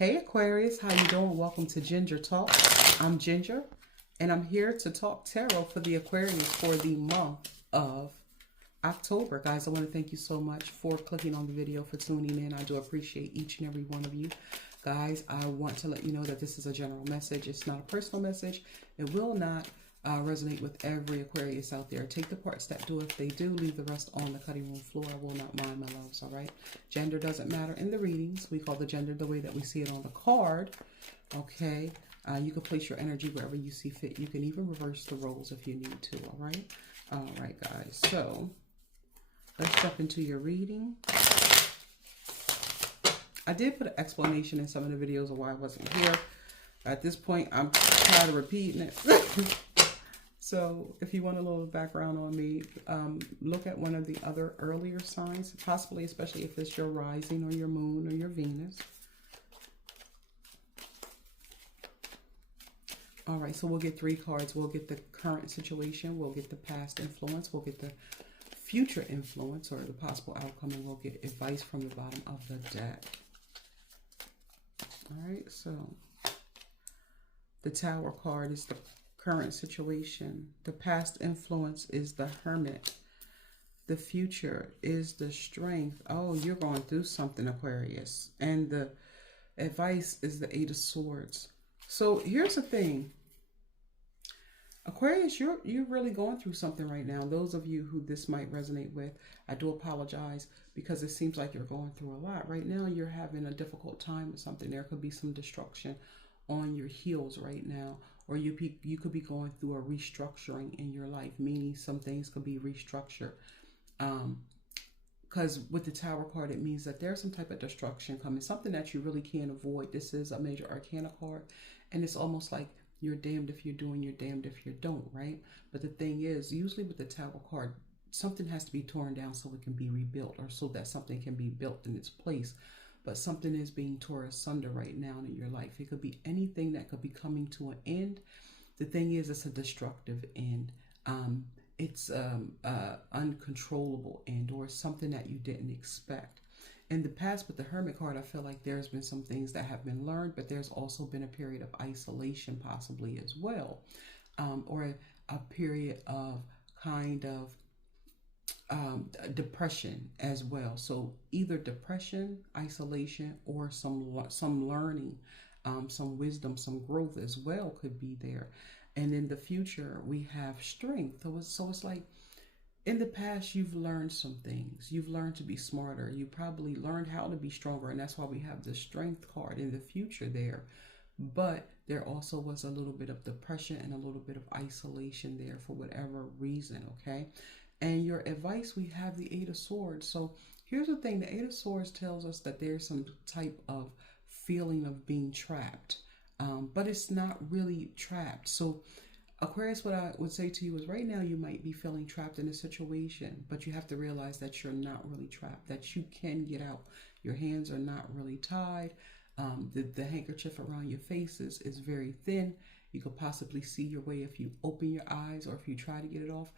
Hey Aquarius, how you doing? Welcome to Ginger Talk. I'm Ginger, and I'm here to talk tarot for the Aquarius for the month of October. Guys, I want to thank you so much for clicking on the video, for tuning in. I do appreciate each and every one of you. Guys, I want to let you know that this is a general message. It's not a personal message. It will not resonate with every Aquarius out there. Take the parts that do. If they do, leave the rest on the cutting room floor. I will not mind, my loves, all right? Gender doesn't matter in the readings. We call the gender the way that we see it on the card, okay? You can place your energy wherever you see fit. You can even reverse the roles if you need to, all right? All right, guys. So let's jump into your reading. I did put an explanation in some of the videos of why I wasn't here. At this point, I'm tired of repeating it. So if you want a little background on me, look at one of the other earlier signs, possibly, especially if it's your rising or your moon or your Venus. All right, so we'll get 3 cards. We'll get the current situation. We'll get the past influence. We'll get the future influence or the possible outcome, and we'll get advice from the bottom of the deck. All right, so the Tower card is the current situation. The past influence is the Hermit. The future is the Strength. Oh, you're going through something, Aquarius. And the advice is the 8 of Swords. So here's the thing. Aquarius, you're really going through something right now. Those of you who this might resonate with, I do apologize because it seems like you're going through a lot. Right now, you're having a difficult time with something. There could be some destruction on your heels right now, or you could be going through a restructuring in your life, meaning some things could be restructured. Because with the Tower card, it means that there's some type of destruction coming, something that you really can't avoid. This is a major arcana card, and it's almost like you're damned if you're doing, you're damned if you don't, right? But the thing is, usually with the Tower card, something has to be torn down so it can be rebuilt, or so that something can be built in its place. But something is being torn asunder right now in your life. It could be anything that could be coming to an end. The thing is, it's a destructive end. It's uncontrollable end, or something that you didn't expect. In the past, with the Hermit card, I feel like there's been some things that have been learned, but there's also been a period of isolation possibly as well, or a period of kind of depression as well. So either depression, isolation, or some learning, some wisdom, some growth as well could be there. And in the future, we have strength. So it's like, in the past, you've learned some things. You've learned to be smarter. You probably learned how to be stronger, and that's why we have the Strength card in the future there. But there also was a little bit of depression and a little bit of isolation there for whatever reason, okay? And your advice, we have the 8 of Swords. So here's the thing. The 8 of Swords tells us that there's some type of feeling of being trapped, but it's not really trapped. So Aquarius, what I would say to you is right now you might be feeling trapped in a situation, but you have to realize that you're not really trapped, that you can get out. Your hands are not really tied. The handkerchief around your face is very thin. You could possibly see your way if you open your eyes or if you try to get it off.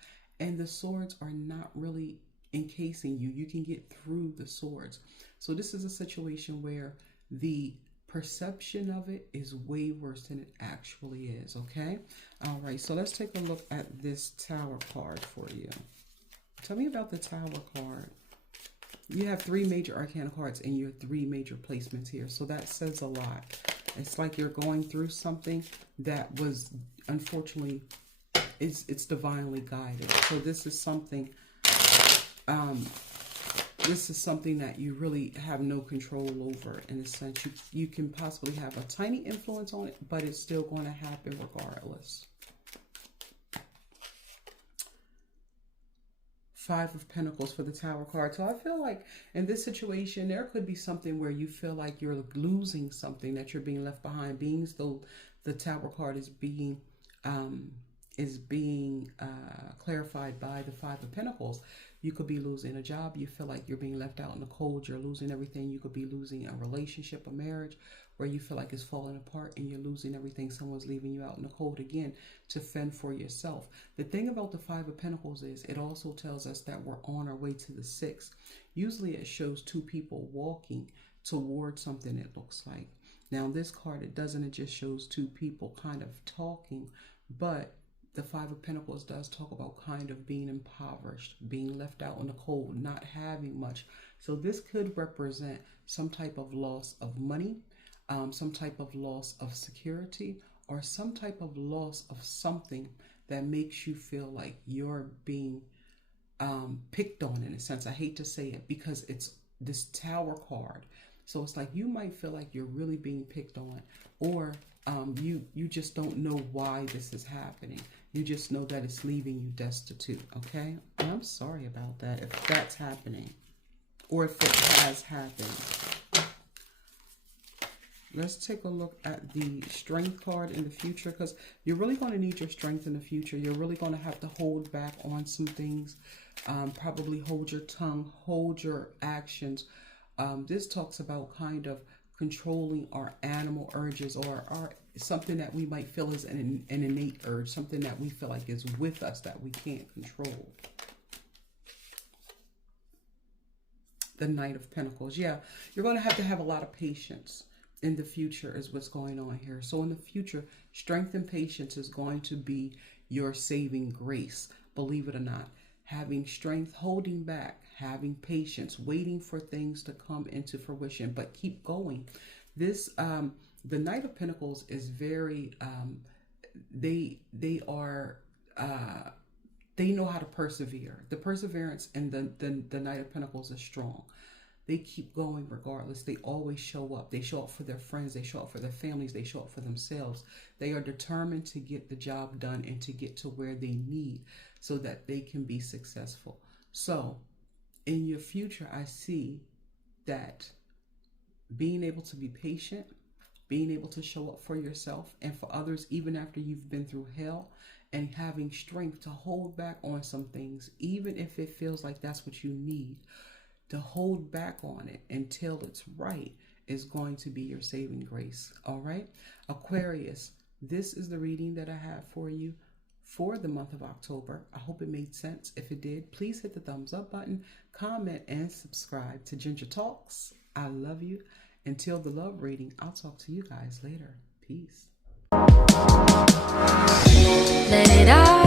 And the swords are not really encasing you. You can get through the swords. So this is a situation where the perception of it is way worse than it actually is, okay? All right, so let's take a look at this Tower card for you. Tell me about the Tower card. You have 3 major arcana cards in your 3 major placements here, so that says a lot. It's like you're going through something that was, unfortunately, it's divinely guided. So this is something that you really have no control over, in a sense. You can possibly have a tiny influence on it, but it's still going to happen regardless. 5 of Pentacles for the Tower card. So I feel like in this situation, there could be something where you feel like you're losing something, that you're being left behind, being as though the Tower card is being clarified by the 5 of Pentacles. You could be losing a job. You feel like you're being left out in the cold. You're losing everything. You could be losing a relationship, a marriage, where you feel like it's falling apart and you're losing everything. Someone's leaving you out in the cold again to fend for yourself. The thing about the 5 of Pentacles is it also tells us that we're on our way to the 6. Usually it shows 2 people walking towards something, it looks like. Now this card, it just shows two people kind of talking, but the Five of Pentacles does talk about kind of being impoverished, being left out in the cold, not having much. So this could represent some type of loss of money, some type of loss of security, or some type of loss of something that makes you feel like you're being picked on, in a sense. I hate to say it because it's this Tower card. So it's like you might feel like you're really being picked on, or you just don't know why this is happening. You just know that it's leaving you destitute, okay? And I'm sorry about that if that's happening, or if it has happened. Let's take a look at the Strength card in the future, because you're really going to need your strength in the future. You're really going to have to hold back on some things, probably hold your tongue, hold your actions. This talks about kind of controlling our animal urges, or something that we might feel is an innate urge, something that we feel like is with us that we can't control. The Knight of Pentacles. Yeah, you're going to have a lot of patience in the future is what's going on here. So in the future, strength and patience is going to be your saving grace, believe it or not. Having strength, holding back, having patience, waiting for things to come into fruition, but keep going. This the Knight of Pentacles is very they know how to persevere. The perseverance in the Knight of Pentacles is strong. They keep going regardless. They always show up. They show up for their friends. They show up for their families. They show up for themselves. They are determined to get the job done and to get to where they need so that they can be successful. So in your future, I see that being able to be patient, being able to show up for yourself and for others, even after you've been through hell, and having strength to hold back on some things, even if it feels like that's what you need, to hold back on it until it's right, is going to be your saving grace. All right, Aquarius, this is the reading that I have for you for the month of October. I hope it made sense. If it did, please hit the thumbs up button, comment, and subscribe to Ginger Talks. I love you. Until the love reading, I'll talk to you guys later. Peace. Let it out.